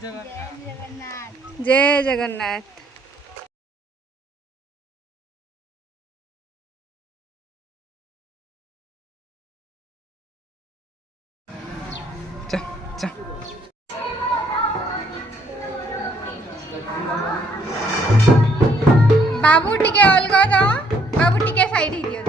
जय जगन्नाथ। बाबू टिके अलग तो बाबू टिके साइड ही दियो।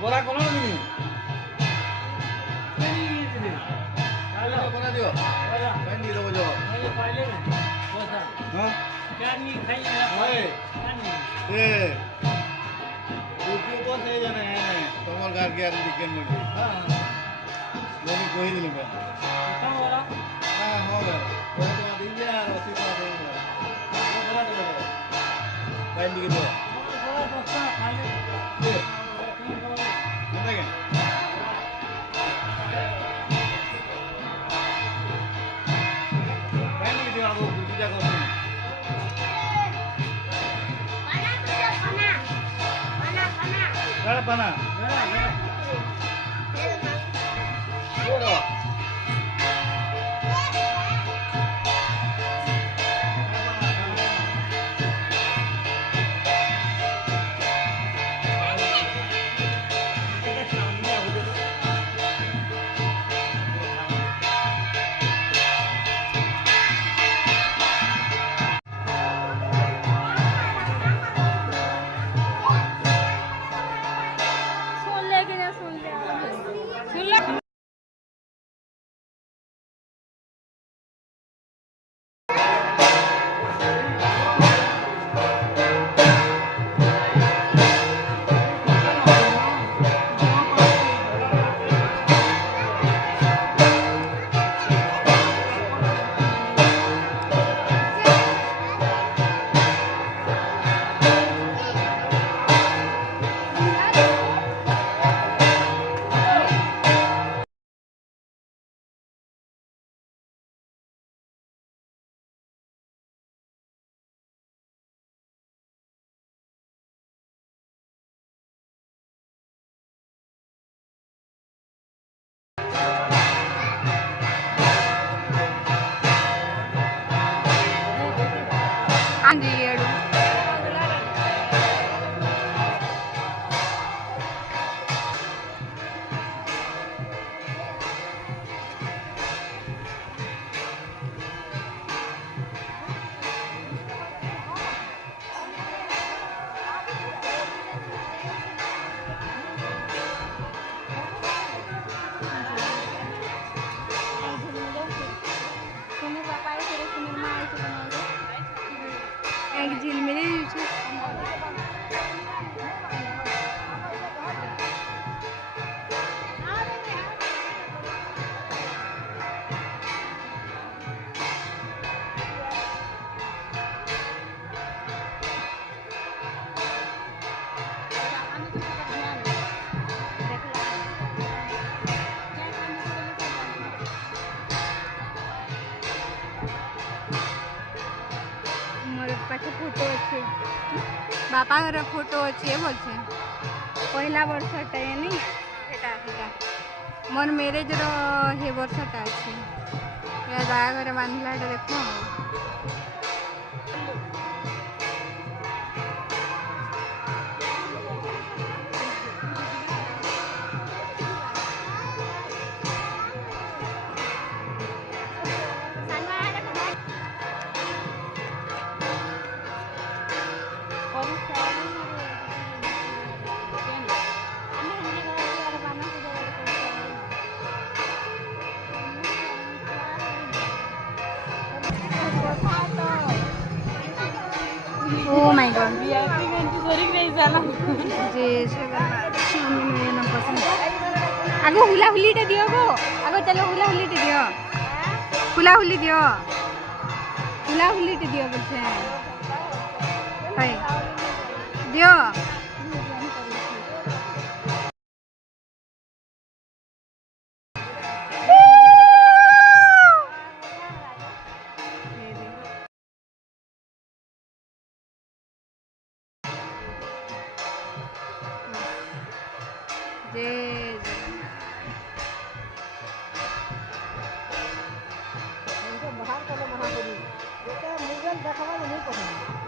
बोरा कोण तुम्ही कोणा दियो काय नी लोग जो पहले में वो सर हां क्या नी खाई है ए ऊटी को से जाने हैं कमल घर के आदमी दिखन में हां लोग कोई नहीं लगा कहां वाला हां हो गया वो तो दीजिए यार उसी का दे वो बोला तो काय नी के थोड़ा बस्ता खाली Pana. ఏడు एक झिलमिली दिवशी मोर पाखे फोटो अच्छे बापा घर फोटो अच्छे बोलছে पहला वर्षटा ये नहीं সেটা সেটা मोर मैरेज रो हे वर्षटा अच्छे या बाहाघर बांधलाटा देखो Oh my god. आगो हुला हुली दियो गो आगो चलो हुला हुली दियो हुला हुली दियो हुला हुली दियो बोलছে हाय दियो जय बाहर करो महापुरी मुगल देखवा नहीं पसंद